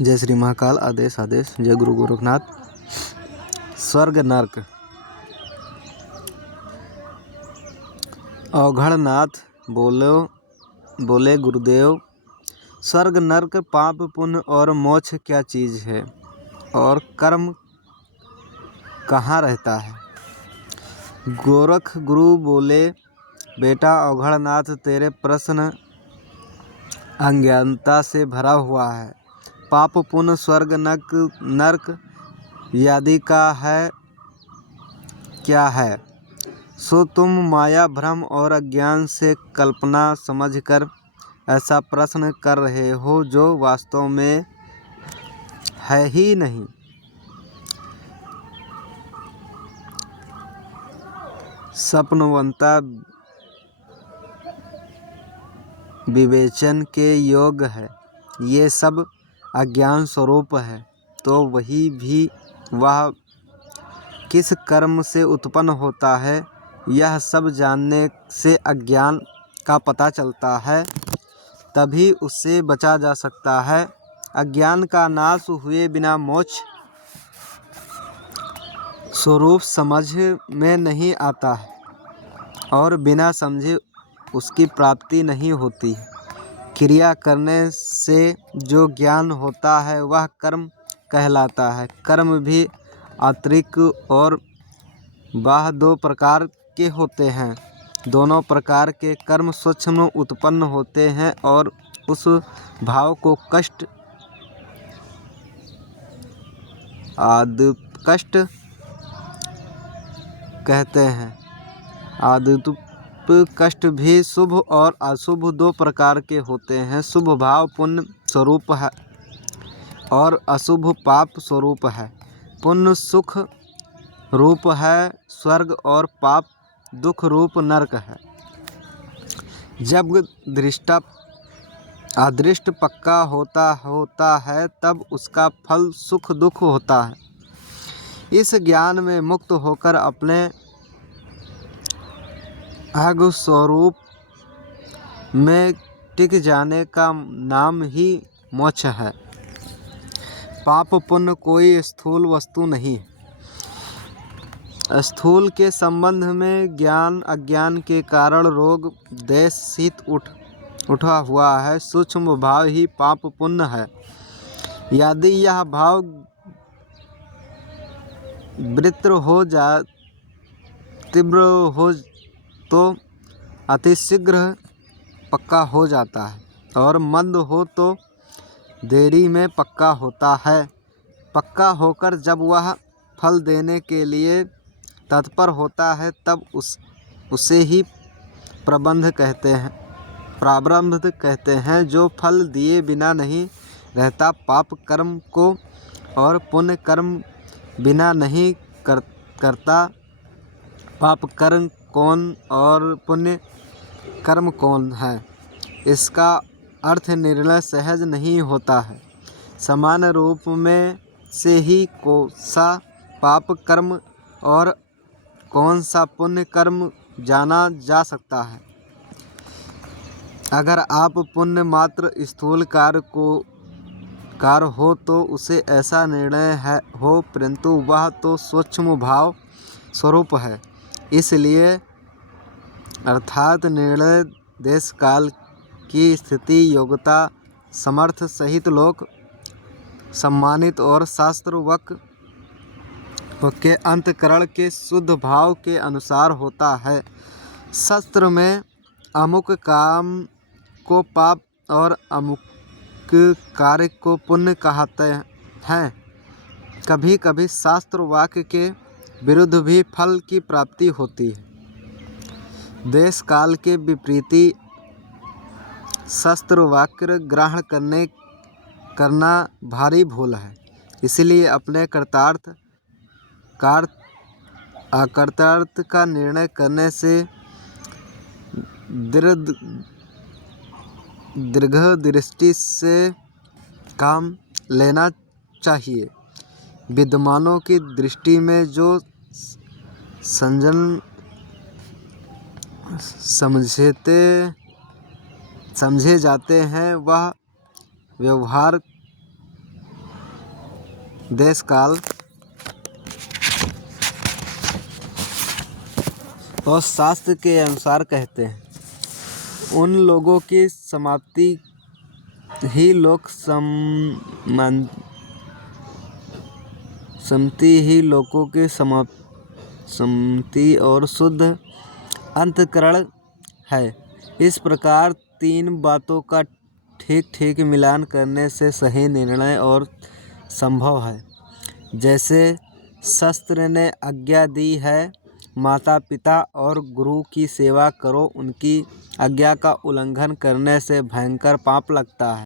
जय श्री महाकाल। आदेश आदेश। जय गुरु गोरखनाथ। स्वर्ग नर्क। अवघड़नाथ बोले गुरुदेव, स्वर्ग नर्क, पाप पुण्य और मोक्ष क्या चीज़ है और कर्म कहाँ रहता है? गोरख गुरु बोले, बेटा अवघड़नाथ, तेरे प्रश्न अज्ञानता से भरा हुआ है। पाप पुण्य, स्वर्ग नर्क आदि का है क्या है? सो तुम माया भ्रम और अज्ञान से कल्पना समझकर ऐसा प्रश्न कर रहे हो जो वास्तव में है ही नहीं। सपनवंता विवेचन के योग है। ये सब अज्ञान स्वरूप है, तो वह किस कर्म से उत्पन्न होता है, यह सब जानने से अज्ञान का पता चलता है, तभी उससे बचा जा सकता है। अज्ञान का नाश हुए बिना मोक्ष स्वरूप समझ में नहीं आता है और बिना समझे उसकी प्राप्ति नहीं होती। क्रिया करने से जो ज्ञान होता है वह कर्म कहलाता है। कर्म भी आंतरिक और बाह्य दो प्रकार के होते हैं। दोनों प्रकार के कर्म सूक्ष्म उत्पन्न होते हैं और उस भाव को कष्ट कहते हैं। आदित्य कष्ट भी शुभ और अशुभ दो प्रकार के होते हैं। शुभ भाव पुण्य स्वरूप है और अशुभ पाप स्वरूप है। पुण्य सुख रूप है स्वर्ग और पाप दुख रूप नरक है। जब अदृष्ट पक्का होता है तब उसका फल सुख दुख होता है। इस ज्ञान में मुक्त होकर अपने अज्ञ स्वरूप में टिक जाने का नाम ही मोक्ष है। पाप पुण्य कोई स्थूल वस्तु नहीं है। स्थूल के संबंध में ज्ञान अज्ञान के कारण रोग देश शीत उठा हुआ है। सूक्ष्म भाव ही पाप पुण्य है। यदि यह भाव तीव्र हो तो अतिशीघ्र पक्का हो जाता है और मंद हो तो देरी में पक्का होता है। पक्का होकर जब वह फल देने के लिए तत्पर होता है तब उसे ही प्रारब्ध कहते हैं, जो फल दिए बिना नहीं रहता। पाप कर्म को और पुण्य कर्म बिना नहीं करता। पाप कर्म कौन और पुण्य कर्म कौन है, इसका अर्थ निर्णय सहज नहीं होता है। समान रूप में से ही कौन सा पाप कर्म और कौन सा पुण्य कर्म जाना जा सकता है। अगर आप पुण्य मात्र स्थूल कार्य हो तो उसे ऐसा निर्णय हो, परंतु वह तो सूक्ष्म भाव स्वरूप है। इसलिए अर्थात निर्णय देश काल की स्थिति योग्यता समर्थ सहित लोक सम्मानित और शास्त्रवक के अंतकरण के शुद्ध भाव के अनुसार होता है। शास्त्र में अमुक काम को पाप और अमुक कार्य को पुण्य कहते हैं। कभी कभी शास्त्र वाक्य के विरुद्ध भी फल की प्राप्ति होती है। देश काल के विपरीत शास्त्र वाक्य ग्रहण करना भारी भूल है। इसलिए अपने अकर्तृत्व का निर्णय करने से दीर्घ दृष्टि से काम लेना चाहिए। विद्वानों की दृष्टि में जो समझते समझे जाते हैं, वह व्यवहार देश काल और शास्त्र के अनुसार कहते हैं। उन लोगों की समाप्ति ही लोगों की सम्मति और शुद्ध अंतःकरण है। इस प्रकार तीन बातों का ठीक ठीक मिलान करने से सही निर्णय और संभव है। जैसे शास्त्र ने आज्ञा दी है, माता पिता और गुरु की सेवा करो, उनकी आज्ञा का उल्लंघन करने से भयंकर पाप लगता है।